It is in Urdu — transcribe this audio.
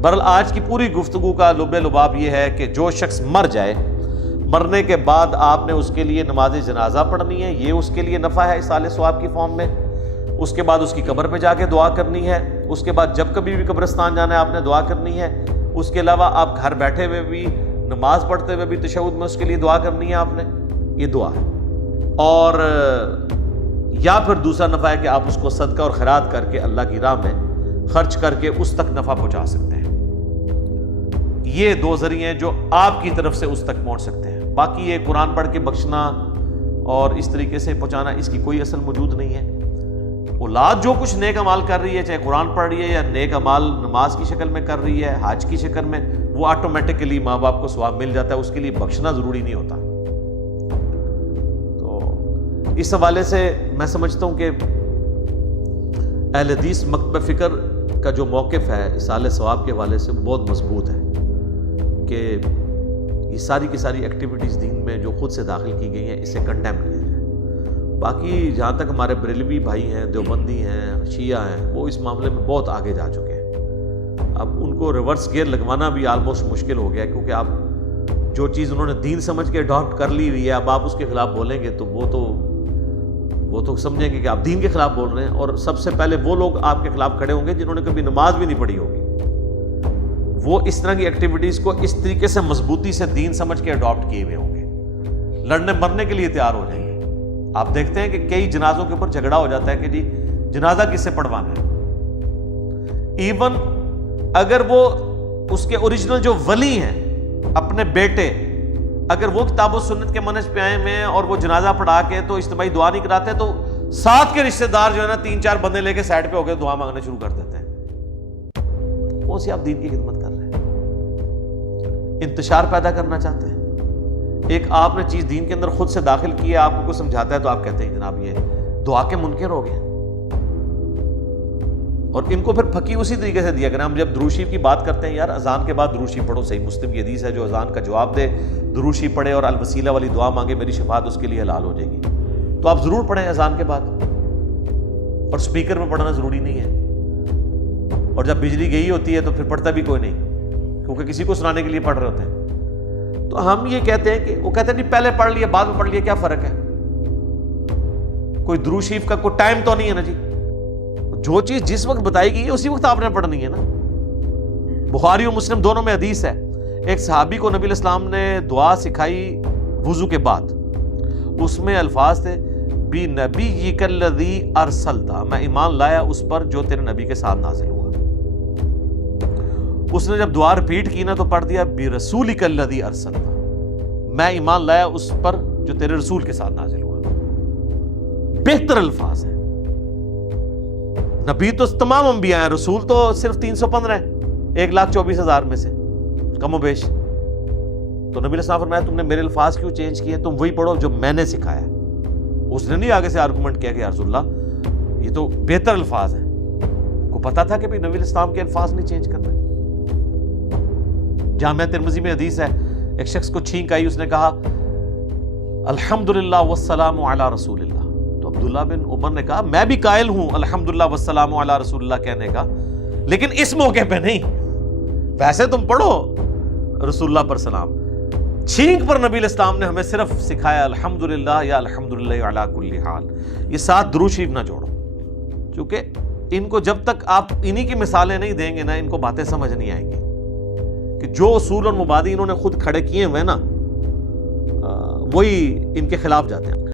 بہرحال آج کی پوری گفتگو کا لب لباب یہ ہے کہ جو شخص مر جائے، مرنے کے بعد آپ نے اس کے لیے نماز جنازہ پڑھنی ہے، یہ اس کے لیے نفع ہے اصالہ ثواب کی فارم میں۔ اس کے بعد اس کی قبر پہ جا کے دعا کرنی ہے، اس کے بعد جب کبھی بھی قبرستان جانا ہے آپ نے دعا کرنی ہے۔ اس کے علاوہ آپ گھر بیٹھے ہوئے بھی نماز پڑھتے ہوئے بھی تشہد میں اس کے لیے دعا کرنی ہے آپ نے، یہ دعا ہے۔ اور یا پھر دوسرا نفع ہے کہ آپ اس کو صدقہ اور خیرات کر کے اللہ کی راہ میں خرچ کر کے اس تک نفع پہنچا سکتے ہیں۔ یہ دو ذریعے ہیں جو آپ کی طرف سے اس تک پہنچ سکتے ہیں۔ باقی یہ قرآن پڑھ کے بخشنا اور اس طریقے سے پہنچانا، اس کی کوئی اصل موجود نہیں ہے۔ اولاد جو کچھ نیک اعمال کر رہی ہے، چاہے قرآن پڑھ رہی ہے یا نیک اعمال نماز کی شکل میں کر رہی ہے، حج کی شکل میں، وہ آٹومیٹکلی ماں باپ کو ثواب مل جاتا ہے، اس کے لیے بخشنا ضروری نہیں ہوتا۔ تو اس حوالے سے میں سمجھتا ہوں کہ اہل حدیث مکتب فکر کا جو موقف ہے اصالہ ثواب کے حوالے سے بہت مضبوط ہے کہ یہ ساری کی ساری ایکٹیویٹیز دین میں جو خود سے داخل کی گئی ہیں اسے کنڈیم کیا جائے۔ باقی جہاں تک ہمارے بریلوی بھائی ہیں، دیوبندی ہیں، شیعہ ہیں، وہ اس معاملے میں بہت آگے جا چکے ہیں۔ اب ان کو ریورس گیئر لگوانا بھی آلموسٹ مشکل ہو گیا ہے، کیونکہ آپ جو چیز انہوں نے دین سمجھ کے اڈاپٹ کر لی ہوئی ہے، اب آپ اس کے خلاف بولیں گے تو وہ تو سمجھیں گے کہ آپ دین کے خلاف بول رہے ہیں، اور سب سے پہلے وہ لوگ آپ کے خلاف کھڑے ہوں گے جنہوں نے کبھی نماز بھی نہیں پڑھی ہوگی۔ وہ اس طرح کی ایکٹیویٹیز کو اس طریقے سے مضبوطی سے دین سمجھ کے اڈاپٹ کیے ہوئے ہوں گے، لڑنے مرنے کے لیے تیار ہو جائیں گے۔ آپ دیکھتے ہیں کہ کئی جنازوں کے اوپر جھگڑا ہو جاتا ہے کہ جی جنازہ کس سے پڑھوانا ہے۔ ایون اگر وہ اس کے اوریجنل جو ولی ہیں، اپنے بیٹے، اگر وہ کتاب و سنت کے منہج پہ آئے ہوئے اور وہ جنازہ پڑھا کے تو اجتماعی دعا نہیں کراتے، تو ساتھ کے رشتہ دار جو ہے نا 3-4 بندے لے کے سائڈ پہ ہو کے دعا مانگنا شروع کر دیتے ہیں۔ کون سی آپ دین کی خدمت کر رہے ہیں؟ انتشار پیدا کرنا چاہتے ہیں؟ ایک آپ نے چیز دین کے اندر خود سے داخل کی ہے، آپ کو کوئی سمجھاتا ہے تو آپ کہتے ہیں جناب یہ دعا کے منکر ہو گئے، اور ان کو پھر پھکی اسی طریقے سے دیا کریں۔ ہم جب درود شریف کی بات کرتے ہیں، یار اذان کے بعد درود شریف پڑھو، صحیح مسلم کی حدیث ہے، جو اذان کا جواب دے درود شریف پڑھے اور الوسیلہ والی دعا مانگے میری شفاعت اس کے لیے حلال ہو جائے گی، تو آپ ضرور پڑھیں اذان کے بعد، اور سپیکر میں پڑھنا ضروری نہیں ہے۔ اور جب بجلی گئی ہوتی ہے تو پھر پڑھتا بھی کوئی نہیں، کیونکہ کسی کو سنانے کے لیے پڑھ رہے ہوتے ہیں۔ تو ہم یہ کہتے ہیں کہ وہ کہتے ہیں نہیں پہلے پڑھ لیا بعد میں پڑھ لیا، کیا فرق ہے؟ کوئی درود شریف کا کوئی ٹائم تو نہیں ہے نا جی، جو چیز جس وقت بتائی گئی ہے اسی وقت آپ نے پڑھنی ہے نا۔ بخاری اور مسلم دونوں میں حدیث ہے، ایک صحابی کو نبی علیہ السلام نے دعا سکھائی وضو کے بعد، اس میں الفاظ تھے بِنَبِيِّكَ الَّذِي أَرْسَلْتَ، میں ایمان لایا اس پر جو تیرے نبی کے ساتھ نازل ہوا۔ اس نے جب دعا ریپیٹ کی نا تو پڑھ دیا بِرَسُولِكَ الَّذِي أَرْسَلْتَ، میں ایمان لایا اس پر جو تیرے رسول کے ساتھ نازل ہوا۔ بہتر الفاظ ہیں۔ نبی تو تمام انبیاء ہیں، رسول تو صرف 315 ہیں 1,24,000 میں سے کم و بیش۔ تو نبی علیہ السلام فرمایا تم نے میرے الفاظ کیوں چینج کیے، تم وہی پڑھو جو میں نے سکھایا۔ اس نے نہیں آگے سے آرگومنٹ کیا کہ یا رسول اللہ یہ تو بہتر الفاظ ہیں، کو پتا تھا کہ بھی نبی علیہ السلام کے الفاظ نہیں چینج کرنا۔ جامعہ ترمذی میں حدیث ہے، ایک شخص کو چھینک آئی، اس نے کہا الحمدللہ والسلام علی رسول اللہ، تو عبداللہ بن عمر نے کہا میں بھی قائل ہوں الحمدللہ والسلام علی رسول اللہ کہنے کا، لیکن اس موقع پہ نہیں، ویسے تم پڑھو رسول اللہ پر سلام۔ چھینک پر نبی علیہ السلام نے ہمیں صرف سکھایا الحمدللہ یا الحمدللہ علی کل حال، یہ ساتھ درود شریف نہ جوڑو، کیونکہ ان کو جب تک آپ انہی کی مثالیں نہیں دیں گے نا ان کو باتیں سمجھ نہیں آئیں گی، کہ جو اصول اور مبادی انہوں نے خود کھڑے کیے ہوئے نا وہی ان کے خلاف جاتے ہیں۔